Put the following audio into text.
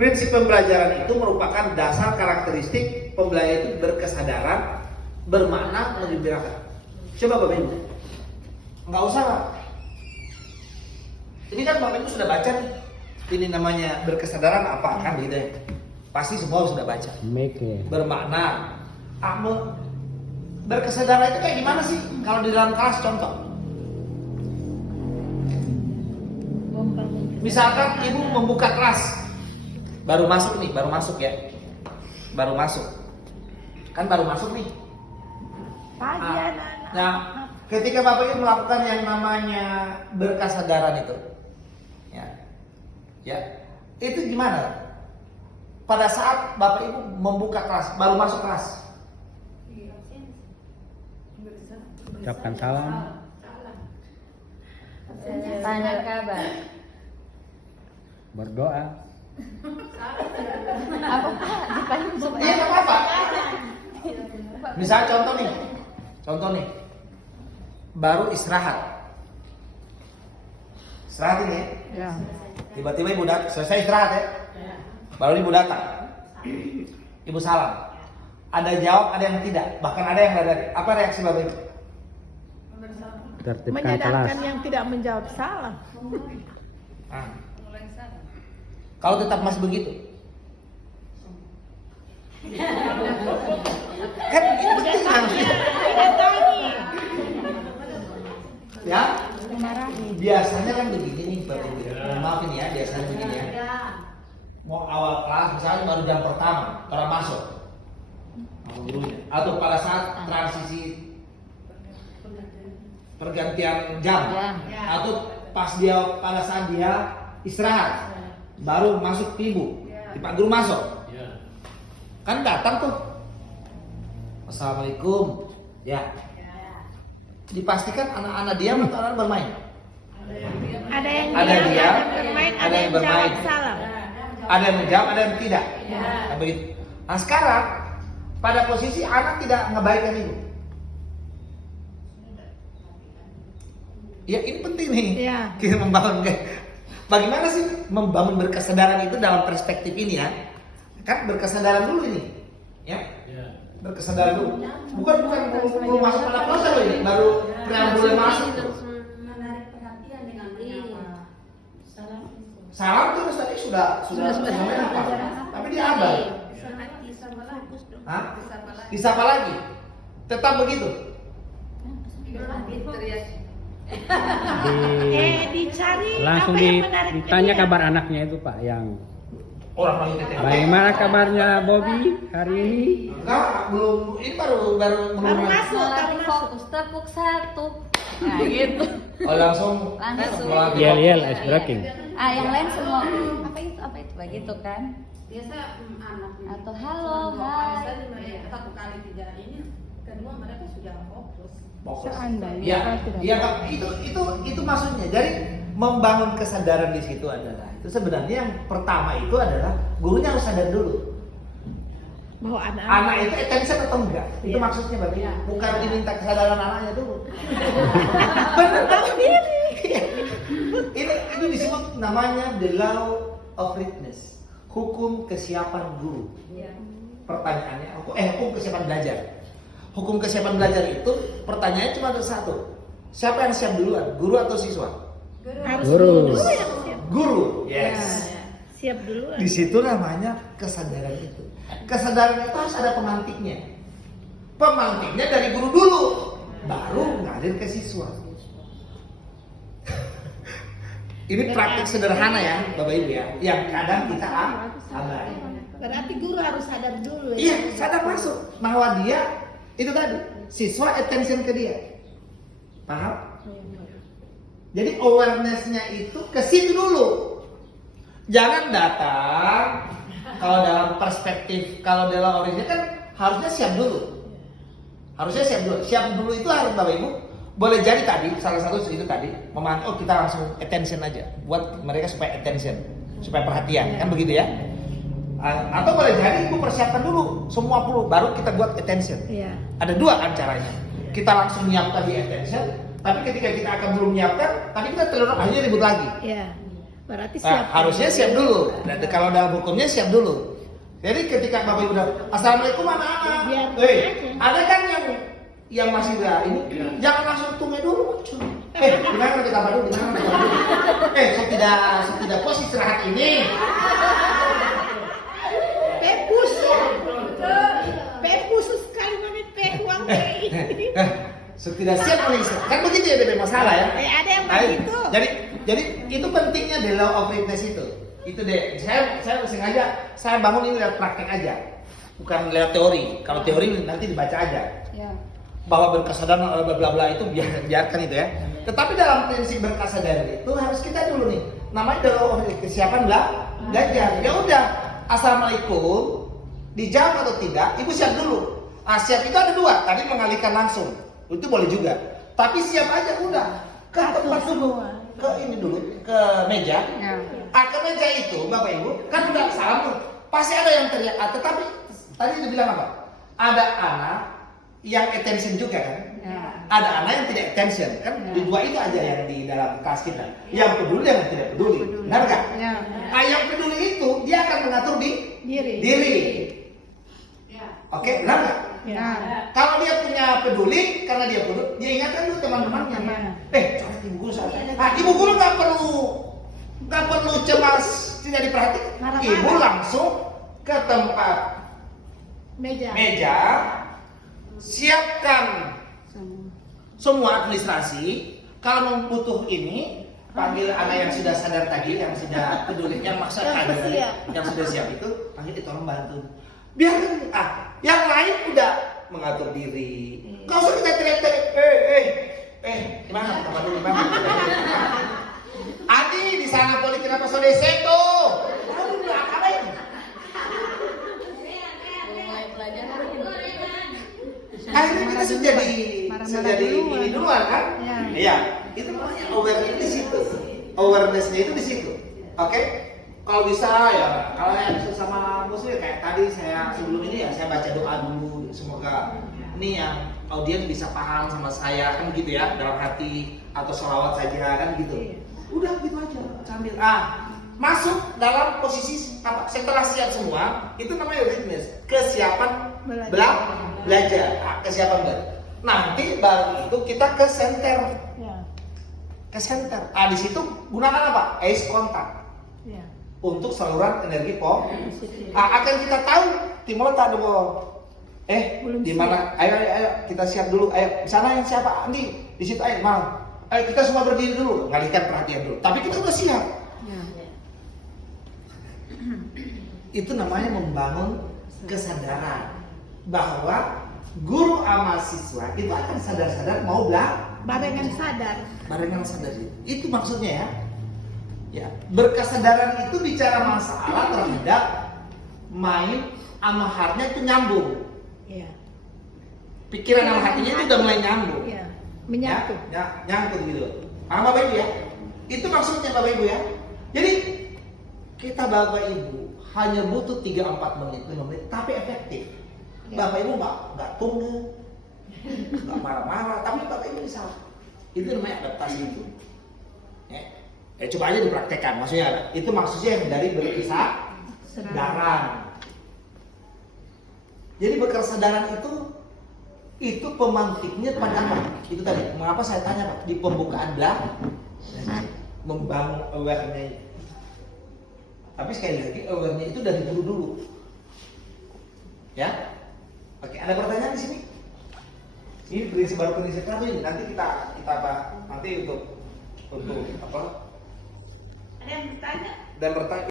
Prinsip pembelajaran itu merupakan dasar karakteristik pembelajaran itu berkesadaran, bermakna, menggembirakan. Coba Bapak Ibu, nggak usah Pak. Ini kan Bapak Ibu sudah baca nih. Ini namanya berkesadaran apa kan gitu ya. Pasti semua sudah baca. Bermakna, berkesadaran itu kayak gimana sih? Kalau di dalam kelas contoh. Misalkan ibu membuka kelas, baru masuk ya, baru masuk, kan baru masuk nih. Pagi anak-anak. Nah, ketika Bapak Ibu melakukan yang namanya berkesadaran itu, ya, itu gimana? Pada saat Bapak Ibu membuka kelas, baru masuk kelas, ucapkan salam, Tanya kabar. berdoa. Apa Pak? Dipayung supaya. iya nggak apa-apa. Misalnya contoh nih, baru istirahat ini, Ya. tiba-tiba ibu datang, selesai istirahat ya, baru ibu datang, ibu salam, ada jawab, ada yang tidak, bahkan ada yang dari. Apa reaksi Bapak Ibu? Tertibkan kelas. Menyadarkan yang tidak menjawab salam. Nah, kalau tetap masih begitu, kan ini penting harusnya. Ya, biasanya kan begini nih Bapak Ibu. Maafin ya, biasanya begini ya. Mau awal kelas misalnya baru jam pertama, orang masuk sama gurunya, atau pada saat transisi pergantian jam, atau pas dia pada saat dia istirahat, baru masuk ke ibu, Pak Guru masuk, kan datang tuh, Assalamualaikum, ya. Dipastikan anak-anak diam atau anak bermain? Ada yang Ada diam, diam, ada yang bermain, ada ada yang yang bermain. jawab salam. Ada yang menjawab, ada yang tidak. Nah, begitu. Nah sekarang pada posisi anak tidak ngebaikkan ibu. Ya ini penting nih. Iya. Kita membangun. Bagaimana sih membangun berkesadaran itu dalam perspektif ini ya? Kan berkesadaran dulu ini, ya. Berkesadaran dulu. Bukan belum masuk pada proses loh ini, baru preambulnya masuk. Menarik perhatian dengan menyapa. Salam terus tadi sudah namanya apa? Tapi dia abal. Hah? Disapa lagi. Tetap begitu. Dicari Langsung apa yang menarik ditanya dia. kabar anaknya itu Pak, yang Orang lagi teteh. bagaimana kabarnya Bobby hari ini? Enggak, belum. Ini baru Baru mulai. masuk, baru Lagi masuk. fokus tepuk satu. Nah gitu. Oh langsung. Langsung. Yel ice breaking. Yang lain semua apa itu begitu kan? Biasa anak Atau halo, hai. Misalnya mereka satu kali tidak ini, kedua mereka sudah fokus. Fokus. Seandainya Ya, tidak ya itu maksudnya. Jadi membangun kesadaran di situ adalah itu sebenarnya yang pertama itu adalah gurunya harus sadar dulu. bahwa Anak itu attention atau enggak? Itu Iya. maksudnya Bapak. Iya. Bukan diminta kesadaran anaknya dulu. benar tahu diri. ini disebut namanya the law of readiness. Hukum kesiapan guru. Pertanyaannya, hukum kesiapan belajar. Hukum kesiapan belajar itu pertanyaannya cuma ada satu. Siapa yang siap duluan? Guru atau siswa? Harus Guru. dulu yang siap. Guru. Yes. Ya, siap dulu. Di situ namanya kesadaran itu. Kesadaran itu harus ada pemantiknya. Pemantiknya dari guru dulu, baru ngalir ke siswa. Ini praktik sederhana ya, Bapak Ibu ya, yang kadang kita abai. Berarti guru harus sadar dulu ya. Iya, sadar masuk bahwa dia itu tadi siswa attention ke dia. Paham? Jadi awareness-nya itu ke situ dulu. Jangan datang kalau dalam perspektif, kalau dalam original kan harusnya siap dulu. Harusnya siap dulu. Siap dulu itu harus Bapak Ibu. Boleh jadi tadi salah satu itu tadi memantau kita langsung attention aja buat mereka supaya attention, supaya perhatian, kan begitu ya? Atau boleh jadi Ibu persiapkan dulu semua perlu baru kita buat attention. Iya. Ada dua kan caranya. Kita langsung menyiapkan di attention, tapi ketika kita akan belum menyiapkan, tapi kita terlalu akhirnya ribut lagi. Iya. Berarti Nah, siap. harusnya siap dulu. Dan kalau dalam hukumnya siap dulu. Jadi ketika Bapak Ibu udah Assalamualaikum anak-anak. Biar Hei, aja. ada kan yang masih ada ini, jangan langsung tungai dulu. Gimana kita apa dulu? Gimana kita apa dulu? Tidak pos istirahat ini. Pepus. Pepus sekali menit uang ini. Sudah siap Malaysia. Kan begitu ya beda masalah ya. Ada yang Ayo. begitu. Jadi itu pentingnya the law of witness itu. Itu deh. Saya sengaja saya bangun ini lewat praktek aja. Bukan lewat teori. Kalau teori nanti dibaca aja. Ya. Bahwa berkesadaran bla bla bla itu biarkan itu ya. Tetapi dalam prinsip berkesadaran itu harus kita dulu nih. Namanya the law of witness, kesiapan belajar. Ya udah. Assalamualaikum. Dijawab atau tidak, ibu siap dulu. Siap itu ada dua. Tadi mengalihkan langsung. Itu boleh juga. Tapi siap aja udah. Ke tempat dulu. Ke ini dulu. Ke meja. Ya. Ke meja itu Bapak Ibu. Kan udah salam tuh. Pasti ada yang teriak. Tetapi tadi dia bilang apa? Ada anak yang attention juga kan? Ya. Ada anak yang tidak attention. Kan di dua itu aja yang di dalam kelas kita. Yang peduli, yang tidak peduli. Benar kan? Ya. Yang peduli itu dia akan mengatur Diri. diri. Oke, benar nggak? Ya. Kalau dia punya peduli, karena dia peduli, dia ingatkan dulu teman-temannya. Coret ibu guru saya. Ibu guru nggak perlu cemas tidak diperhatikan. Marah-marah. Ibu langsung ke tempat meja, siapkan semua administrasi. Kalau butuh ini, panggil anak yang sudah sadar tadi, yang sudah peduli, yang maksa tadi, yang sudah siap itu, panggil tolong bantu. Biarkan yang lain udah mengatur diri. Kau usah kita teriak-teriak, gimana? Tempat dulu, gimana? Adi di sana poli kenapa sore seto? Aduh, apa ini? Mulai belajar. Akhirnya kita sudah jadi ini duluan kan? Ya. Iya. Itu namanya awareness di situ. Awarenessnya itu di situ. Oke? Kalau bisa ya, kalau yang sama muslim kayak tadi saya sebelum ini ya saya baca doa dulu, semoga ini yang audiens bisa paham sama saya kan gitu ya dalam hati atau sholawat saja kan gitu. Udah gitu aja sambil masuk dalam posisi apa? Setelah siap semua itu namanya readiness, kesiapan belajar, kesiapan belajar. Nanti baru itu kita ke center, Ya. ke center. Di situ gunakan apa? Ace contact. Ya. Untuk saluran energi akan kita tahu timur tak dulu. Di mana? Ayo kita siap dulu. Ayo di sana yang siapa? Andi di situ ayo mal. Ayo kita semua berdiri dulu, ngalihkan perhatian dulu. Tapi kita udah siap. Ya. Itu namanya membangun kesadaran bahwa guru sama siswa itu akan sadar-sadar mau Barengan sadar. barengan sadar. Itu maksudnya ya. Ya, berkesadaran itu bicara masalah terhadap main sama heartnya itu nyambung. Ya. Pikiran sama hatinya itu udah mulai nyambung. Ya. Menyatu. Ya, nyangkut gitu. Bapak Ibu ya. Itu maksudnya Bapak Ibu ya. Jadi kita Bapak Ibu hanya butuh 3-4 menit, 5 menit, tapi efektif. Ya. Bapak Ibu nggak tunggu, nggak marah-marah, tapi Bapak Ibu bisa. Itu namanya adaptasi itu. Ya, coba aja dipraktekkan, maksudnya itu maksudnya yang dari berkesadaran. Jadi berkesadaran itu pemantiknya pada apa? Itu tadi, mengapa saya tanya Pak, di pembukaan membangun awareness. Tapi sekali lagi awareness itu dari dulu. Ya? Oke, ada pertanyaan di sini? Ini prinsip baru prinsip satu ini, nanti kita apa? Nanti untuk apa? Ada yang bertanya? Dan bertanya